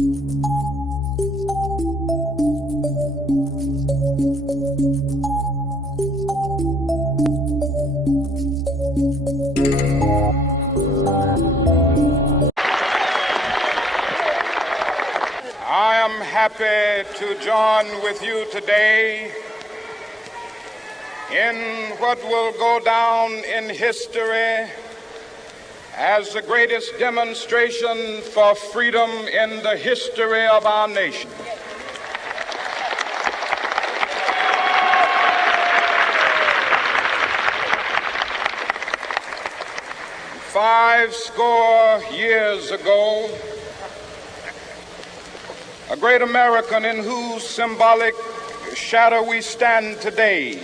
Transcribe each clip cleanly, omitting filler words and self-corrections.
I am happy to join with you today in what will go down in history as the greatest demonstration for freedom in the history of our nation. Five score years ago, a great American in whose symbolic shadow we stand today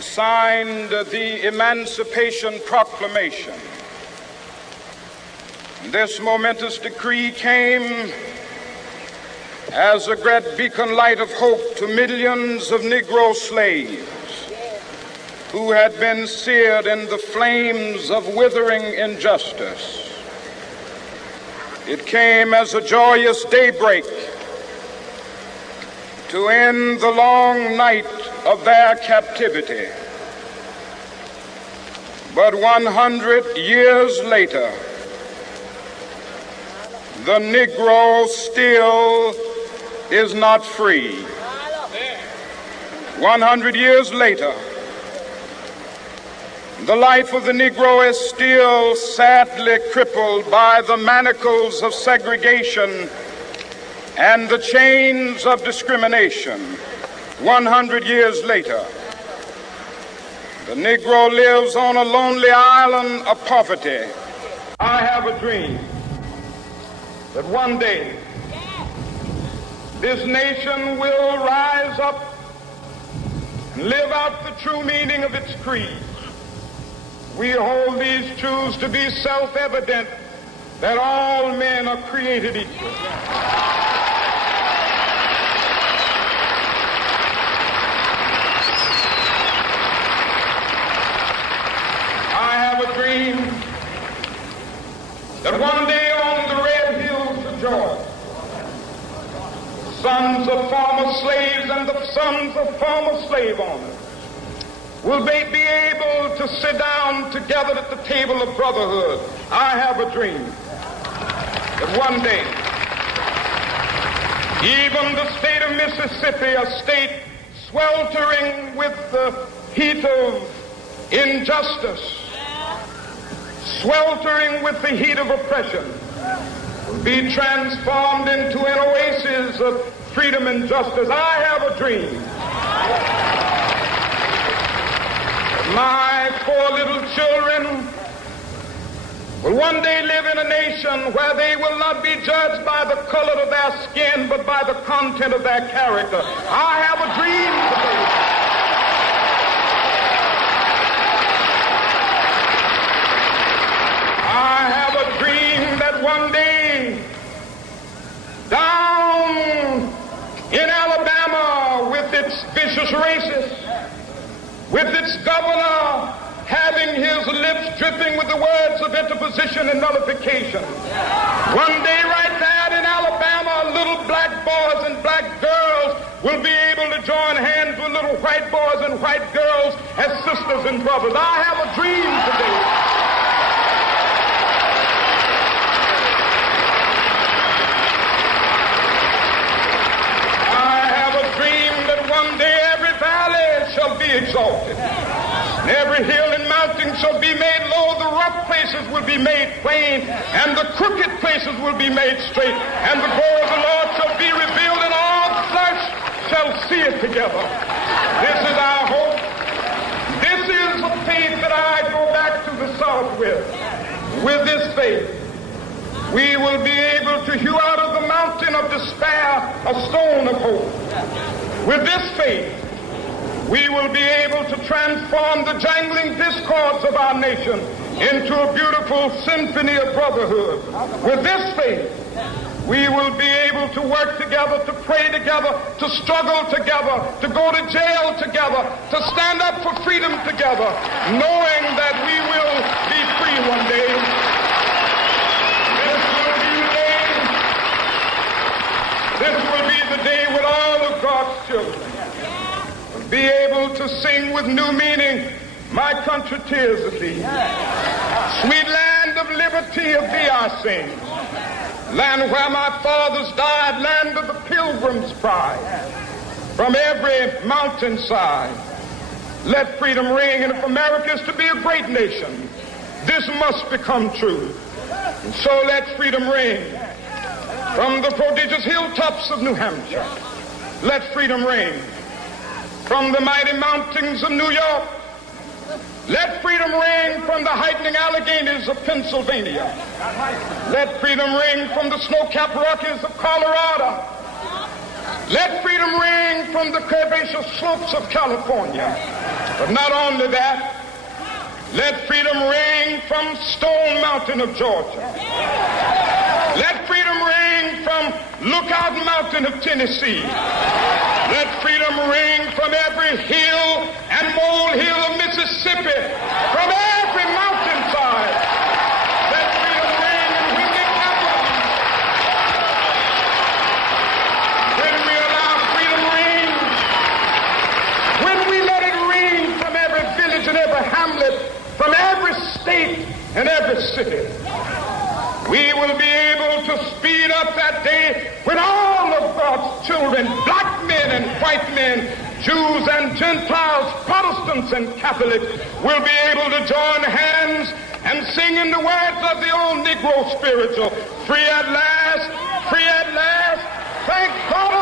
signed the Emancipation Proclamation. This momentous decree came as a great beacon light of hope to millions of Negro slaves who had been seared in the flames of withering injustice. It came as a joyous daybreak to end the long night of their captivity. But 100 years later, the Negro still is not free. 100 years later, the life of the Negro is still sadly crippled by the manacles of segregation and the chains of discrimination. 100 years later, the Negro lives on a lonely island of poverty. I have a dream that one day this nation will rise up and live out the true meaning of its creed. We hold these truths to be self-evident, that all men are created equal. I have a dream that one day on the red hills of Georgia, sons of former slaves and the sons of former slave owners will they be able to sit down together at the table of brotherhood. I have a dream that one day, even the state of Mississippi, a state sweltering with the heat of injustice, sweltering with the heat of oppression, will be transformed into an oasis of freedom and justice. I have a dream. My four little children will one day live in a nation where they will not be judged by the color of their skin, but by the content of their character. I have a dream today. I have a dream that one day, down in Alabama, with its vicious racists, with its governor having his lips dripping with the words of interposition and nullification. One day right there in Alabama, little black boys and black girls will be able to join hands with little white boys and white girls as sisters and brothers. I have a dream today. I have a dream that one day every valley shall be exalted, and every hill and mountain shall be made low. The rough places will be made plain, and the crooked places will be made straight, and the glory of the Lord shall be revealed, and all flesh shall see it together. This is our hope. This is the faith that I go back to the South with. With this faith, we will be able to hew out of the mountain of despair a stone of hope. With this faith, we will be able to transform the jangling discords of our nation into a beautiful symphony of brotherhood. With this faith, we will be able to work together, to pray together, to struggle together, to go to jail together, to stand up for freedom together, knowing that we will be free one day. This will be the day to sing with new meaning, my country, tears of thee. Sweet land of liberty, of thee I sing. Land where my fathers died, land of the pilgrim's pride. From every mountainside, let freedom ring. And if America is to be a great nation, this must become true. And so let freedom ring. From the prodigious hilltops of New Hampshire, let freedom ring. From the mighty mountains of New York, let freedom ring. From the heightening Alleghenies of Pennsylvania, let freedom ring. From the snow-capped Rockies of Colorado, let freedom ring. From the curvaceous slopes of California. But not only that, let freedom ring from Stone Mountain of Georgia. Let freedom ring from Lookout Mountain of Tennessee. Let freedom ring from every hill and molehill of Mississippi, from every mountainside. Let freedom ring, and when the capital, when we allow freedom ring, when we let it ring from every village and every hamlet, from every state and every city, we will be able to speed up that day when all of God's children, black men and white men, Jews and Gentiles, Protestants and Catholics, will be able to join hands and sing in the words of the old Negro spiritual, free at last, thank God